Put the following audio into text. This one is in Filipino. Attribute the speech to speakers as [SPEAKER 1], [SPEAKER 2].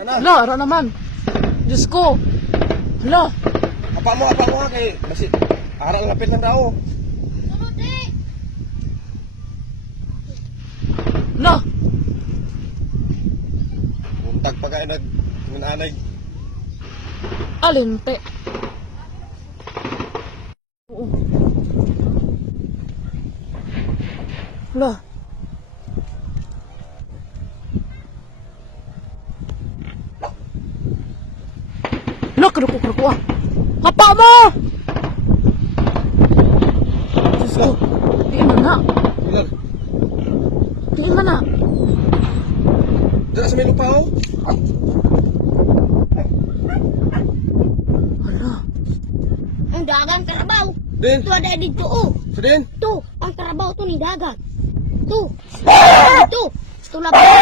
[SPEAKER 1] Ano?
[SPEAKER 2] Hala, ara naman. Diyos ko. Hala.
[SPEAKER 1] Apa mo, apa mo nga kay... Basi, aral lapit ng tao.
[SPEAKER 2] Hala.
[SPEAKER 1] Buntag pa kayo nag... Mananay.
[SPEAKER 2] Alinte. Oo. Hala. Hala, kruko-kruko ah. Hapa mo! Diyos ko. Di man na.
[SPEAKER 1] Ilan?
[SPEAKER 2] Di man na.
[SPEAKER 1] Dala sa may lupa oh.
[SPEAKER 2] Hala.
[SPEAKER 3] Ang dagang karabaw.
[SPEAKER 1] Din.
[SPEAKER 3] Ito ada dito oh.
[SPEAKER 1] Sa din.
[SPEAKER 3] Ito, ang karabaw to ni dagat. Ito. Ito. Ito lang. Ito.